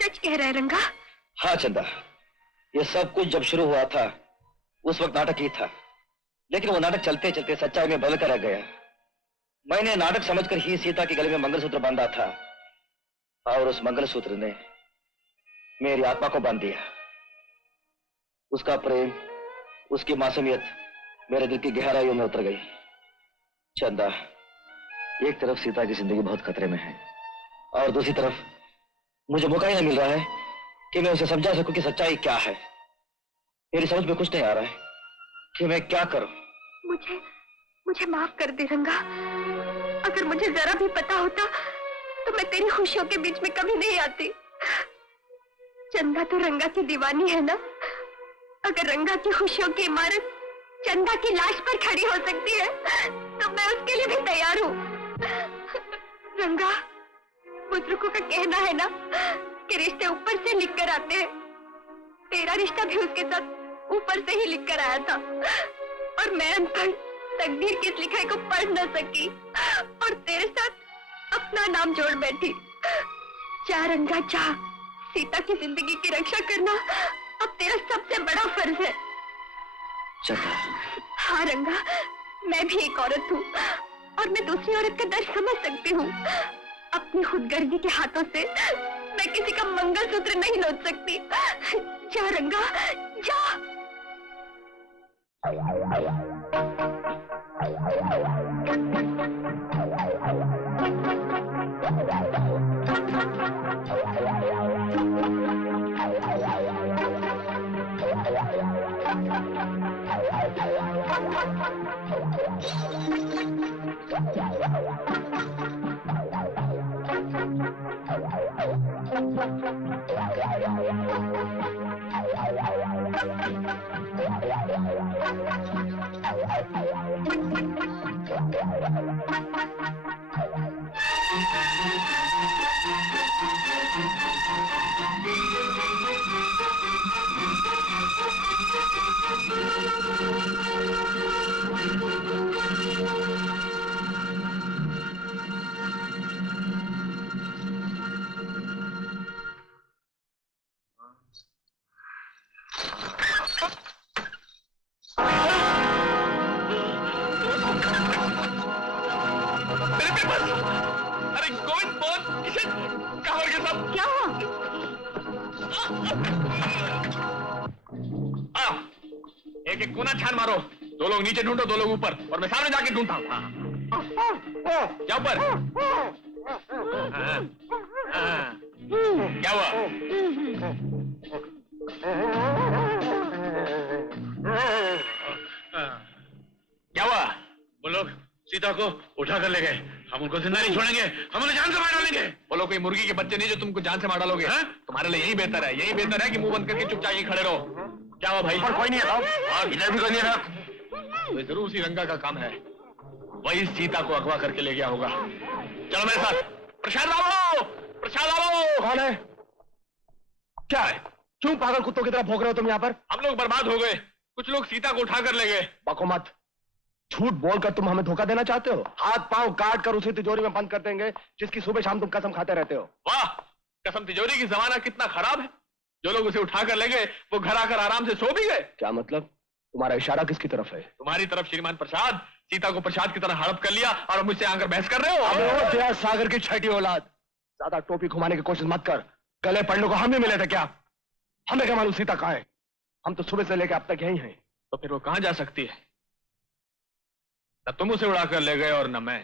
सच कह रहा है रंगा? हाँ चंदा, ये सब कुछ जब शुरू हुआ था उस वक्त नाटक ही था, लेकिन वो नाटक चलते चलते सच्चाई में बदल कर रह गया। मैंने नाटक समझकर ही सीता के गले में मंगलसूत्र बांधा था और उस मंगलसूत्र ने मेरी आत्मा को बांध दिया। उसका प्रेम, उसकी मासूमियत मेरे दिल की गहराइयों में उतर गई। चंदा, एक तरफ सीता की जिंदगी बहुत खतरे में है और दूसरी तरफ मुझे मौका ही नहीं मिल रहा है कि मैं उसे समझा सकूं कि सच्चाई क्या है। मेरी समझ में कुछ नहीं आ रहा है कि मैं क्या करूं। मुझे माफ कर दे रंगा। अगर मुझे जरा भी पता होता तो मैं तेरी खुशियों के बीच में कभी नहीं आती। चंदा तो रंगा की दीवानी है ना। अगर रंगा की खुशियों की इमारत चंदा की लाश पर खड़ी हो सकती है तो मैं उसके लिए भी तैयार हूँ। रंगा, बुजुर्गों का कहना है ना कि रिश्ते ऊपर से लिख कर आते हैं। तेरा रिश्ता भी उसके साथ ऊपर से ही लिख कर आया था और मैं अनपढ़ तकदीर की इस लिखाई को पढ़ न सकी और तेरे साथ अपना नाम जोड़ बैठी। जा रंगा जा, सीता की जिंदगी की रक्षा करना अब तेरा सबसे बड़ा फर्ज है। चंदा। हाँ रंगा, मैं भी एक औरत हूँ और मैं दूसरी औरत का दर्द समझ सकती हूँ। अपनी खुदगर्जी के हाथों से मैं किसी का मंगलसूत्र नहीं नोच सकती। जा रंगा जा। एक कोना छान मारो। दो लोग नीचे ढूंढो, दो लोग ऊपर, और मैं सामने जाके ढूंढता हूँ। क्या ऊपर? क्या हुआ? क्या हुआ? वो लोग सीता को उठा कर ले गए। हम उनको जिंदा नहीं छोड़ेंगे, हम उन्हें जान से मार डालेंगे। वो लोग कोई मुर्गी के बच्चे नहीं जो तुमको जान से मार डालोगे। तुम्हारे लिए यही बेहतर है, यही बेहतर है कि मुंह बंद करके चुपचाप ही खड़े रहो। क्या हुआ भाई? और कोई नहीं है, इधर भी कोई नहीं है। तो जरूर उसी रंगा का काम है, वही सीता को अगवा करके ले गया होगा। चलो मेरे साथ। प्रसाद लाओ, प्रसाद लाओ। कौन है? क्या है? क्यों पागल कुत्तों की तरह भौंक रहे हो तुम यहाँ पर? हम लोग बर्बाद हो गए, कुछ लोग सीता को उठा कर ले गए। बको मत, झूठ बोलकर तुम हमें धोखा देना चाहते हो। हाथ पांव काट कर उसी तिजोरी में बंद कर देंगे जिसकी सुबह शाम तुम कसम खाते रहते हो। वाह, कसम तिजोरी की जमाना कितना खराब है। जो लोग उसे उठा कर ले गए वो घर आकर आराम से सो भी गए। क्या मतलब? तुम्हारा इशारा किसकी तरफ है? तुम्हारी तरफ श्रीमान प्रसाद। सीता को प्रसाद की तरह हड़प कर लिया और मुझसे आकर बहस कर रहे हो। दया सागर की छठी औलाद, ज्यादा टोपी घुमाने की कोशिश मत कर। गले पड़ने को हम ही मिले थे क्या? हमें क्या मालूम सीता कहाँ है? हम तो सुबह से लेकर अब तक यहीं हैं। तो फिर वो कहाँ जा सकती है? न तुम उसे उड़ा कर ले गए और न मैं।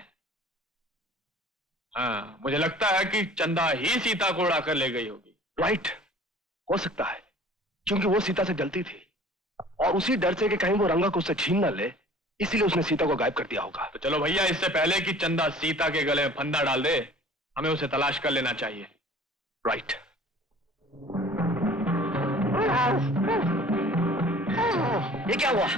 हाँ, मुझे लगता है कि चंदा ही सीता को उड़ा कर ले गई होगी। राइट, हो सकता है, क्योंकि वो सीता से जलती थी और उसी डर से कि कहीं वो रंगा को उससे छीन न ले, इसीलिए उसने सीता को गायब कर दिया होगा। तो चलो भैया, इससे पहले कि चंदा सीता के गले में फंदा डाल दे, हमें उसे तलाश कर लेना चाहिए। राइट। ये क्या हुआ?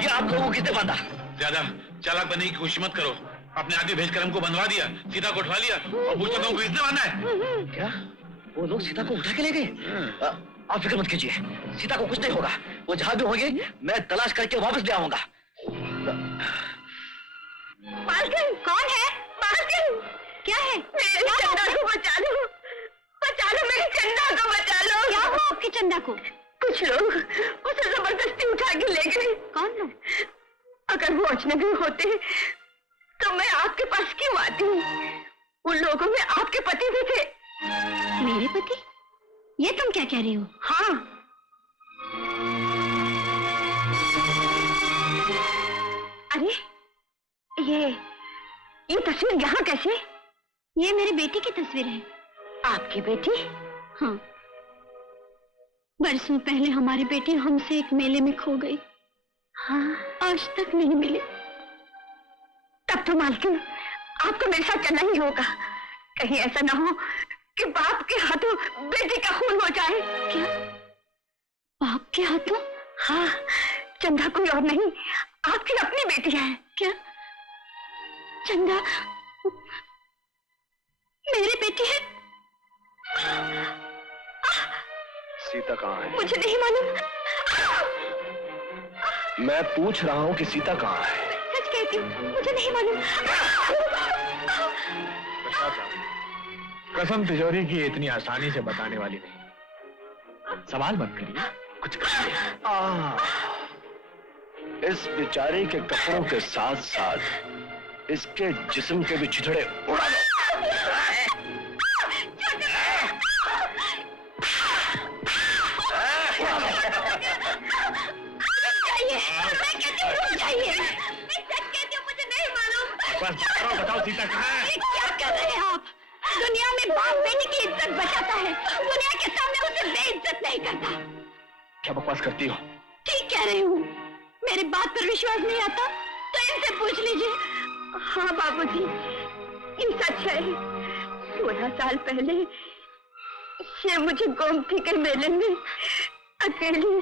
ये आप लोगों को किसने बांधा? ज्यादा चालाक बनने की कोशिश मत करो। अपने आदमी भेजकर हमको बंधवा दिया, सीता को उठवा लिया और पूछता हूँ किसने बांधा है? क्या वो लोग सीता को उठा के ले गए? आप फिक्र मत कीजिए, सीता को कुछ नहीं होगा। वो जहां भी होंगे मैं तलाश करके वापस ले आऊंगा। मालकिन, कौन है? मालकिन, क्या है? मेरे चंदा को बचा लो, को? कुछ लोग उसे जबरदस्ती उठा के ले गए। कौन लोग? अगर वो अजनबी होते तो मैं आपके पास क्यों आती? उन लोगों में आपके पति भी थे। मेरे पति? ये तुम क्या कह रही हो? हाँ, अरे ये तस्वीर यहाँ कैसे? ये मेरी बेटी की तस्वीर है। आपकी बेटी? हाँ, बरसों पहले हमारी बेटी हमसे एक मेले में खो गई। हाँ, आज तक नहीं मिली। तब तो मालकिन आपको मेरे साथ चलना ही होगा। कहीं ऐसा ना हो कि बाप के हाथों बेटी का खून हो जाए। क्या? बाप के हाथों? हाँ, चंदा कोई और नहीं, आपकी अपनी बेटी है। क्या? चंदा मेरी बेटी है? सीता कहाँ है? मुझे नहीं मालूम। मैं पूछ रहा हूँ कि सीता कहाँ है? सच कहती हूँ, मुझे नहीं मालूम। कसम तिजोरी की इतनी आसानी से बताने वाली नहीं। सवाल मत करिए, कुछ करिए। इस बेचारे के कपड़ों के साथ साथ इसके जिस्म के भी छिछड़े उड़ा दो। मुझे नहीं मालूम। बस बताओ सीता कहाँ है? क्या कर रहे हैं आप? दुनिया में बाप बेटी की इज्जत बचाता है, दुनिया के सामने उसे बेइज्जत नहीं करता। क्या बकवास करती हो? ठीक कह रही हूँ। मेरी बात पर विश्वास नहीं आता तो इनसे पूछ लीजिए। हाँ बाबूजी, ये सच है। 16 साल पहले ये मुझे गोमती के मेले में अकेली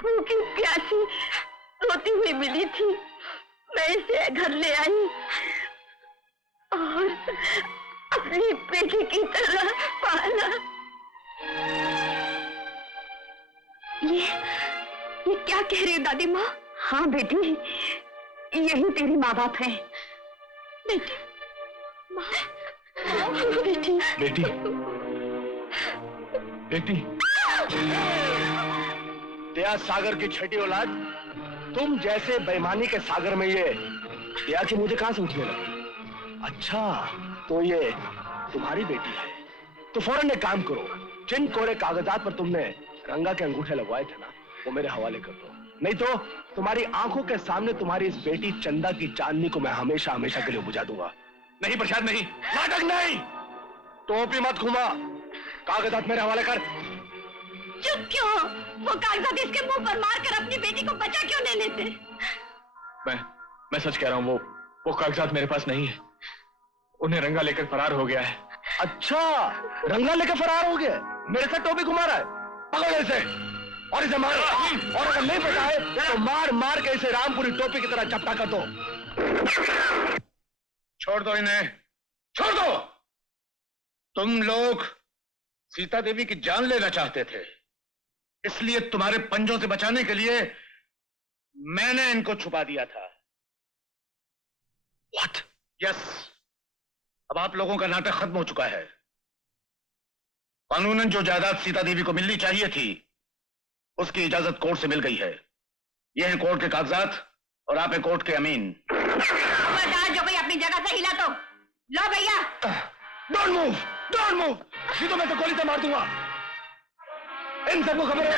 भूखी प्यासी रोती हुई मिली थी। मैं इसे घर ले आई और अपनी बेटी की तरह पाला। ये क्या कह रही हो दादी माँ? हाँ बेटी, यही तेरे माँ बाप हैं। बेटी, माँ, बेटी, बेटी, बेटी। दया सागर की छठी औलाद, तुम जैसे बेईमानी के सागर में ये दया की मुझे कहां से उठने लगी? अच्छा, तो ये तुम्हारी बेटी है। तो फौरन एक काम करो, जिन कोरे कागजात पर तुमने रंगा के अंगूठे लगवाए थे ना, वो मेरे हवाले कर दो। नहीं तो तुम्हारी आंखों के सामने तुम्हारी इस बेटी चंदा की चांदनी को मैं हमेशा हमेशा के लिए बुझा दूंगा। नहीं प्रसाद, नहीं। नाटक नहीं, टोपी मत घुमा, कागजात मेरे हवाले कर। चुप क्यों? वो कागजात इसके मुंह पर मारकर अपनी बेटी को बचा क्यों नहीं लेते? मैं सच कह रहा हूँ, वो कागजात मेरे पास नहीं है। उन्हें रंगा लेकर फरार हो गया है। अच्छा, रंगा लेकर फरार हो गया? मेरे साथ टोपी घुमा रहा है? पकड़ो इसे और इसे मारो, और अगर नहीं पता है तो मार मार के इसे रामपुरी टोपी की तरह चपटा कर दो। छोड़ दो इन्हें, छोड़ दो। तुम लोग सीता देवी की जान लेना चाहते थे, इसलिए तुम्हारे पंजों से बचाने के लिए मैंने इनको छुपा दिया था। What? यस, अब आप लोगों का नाटक खत्म हो चुका है। कानूनन जो जायदाद सीता देवी को मिलनी चाहिए थी, उसकी इजाजत कोर्ट से मिल गई है। यह है कोर्ट के कागजात और आप हैं कोर्ट के अमीन। जो कोई अपनी जगह से हिला तो लो भैया। डोंट मूव, डोंट मूव, नहीं तो मैं तो गोली से मार दूंगा। इन सबको खबर है।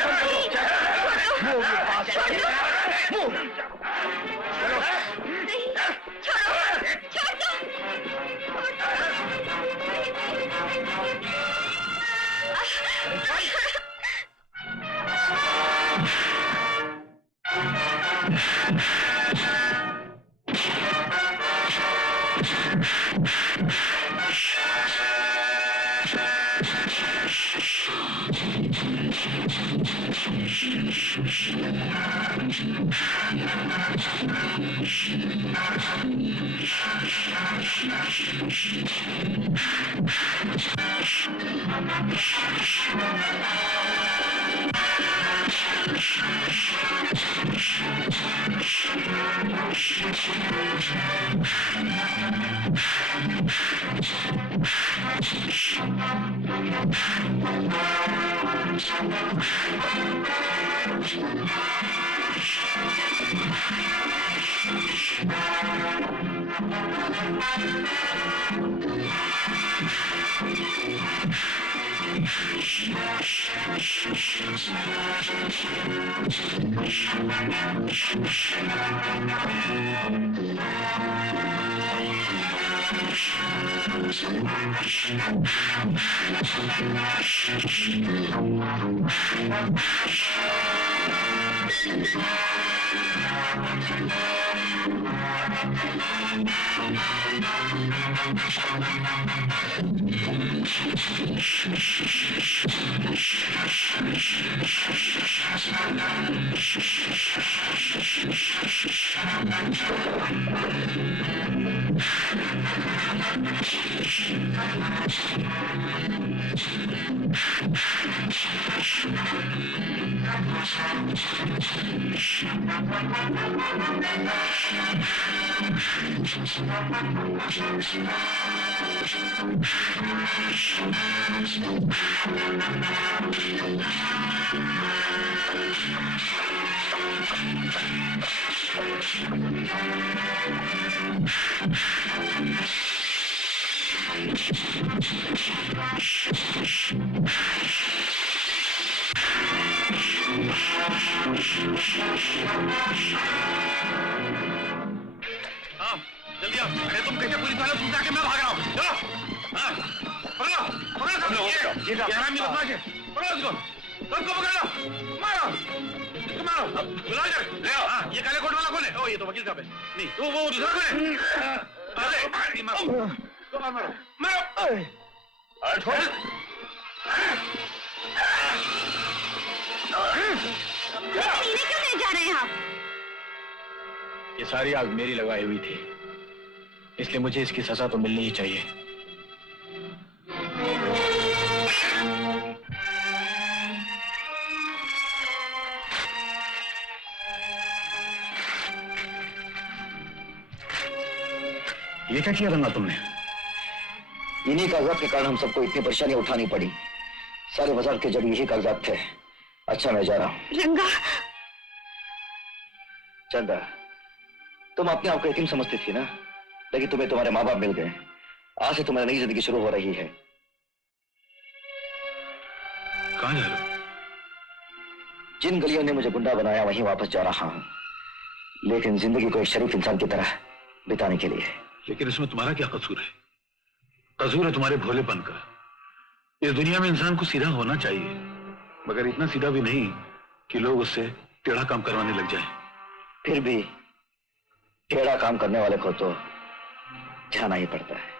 जल्दी आओ। अरे तुम कैसे पुलिस वाले तुम जाके मैं भाग रहा हूँ। चलो हाँ, पकड़ो पकड़ो सब लोग। ये हरामी लोग मार के पकड़ो उसको, सबको पकड़ लो, मारो मारो। बुलाओ इधर, ले आओ। हाँ, ये काले कोट वाला कौन है? ओ ये तो वकील साहब है। नहीं वो दूसरा कौन है? अरे मारो तो मारो मारो। पीने क्यों ले जा रहे हैं आप? ये सारी आग मेरी लगाई हुई थी, इसलिए मुझे इसकी सजा तो मिलनी ही चाहिए। ये क्या किया रंगा तुमने? इन्हीं कागजात के कारण हम सबको इतनी परेशानियां उठानी पड़ी। सारे बाजार के जरिए यही कागजात थे। अच्छा मैं जा रहा हूँ। रंगा, चंदा, तुम अपने आप को यतीम समझती थी ना, लेकिन तुम्हें तुम्हारे माँ बाप मिल गए। आज से तुम्हारी नई जिंदगी शुरू हो रही है। कहाँ जा रहे हो? जिन गलियों ने मुझे गुंडा बनाया वहीं वापस जा रहा हूँ, लेकिन जिंदगी को एक शरीफ इंसान की तरह बिताने के लिए। लेकिन इसमें तुम्हारा क्या कसूर है? कसूर है तुम्हारे भोलेपन का। इस दुनिया में इंसान को सीधा होना चाहिए, मगर इतना सीधा भी नहीं कि लोग उससे टेढ़ा काम करवाने लग जाएं। फिर भी टेढ़ा काम करने वाले को तो जाना ही पड़ता है।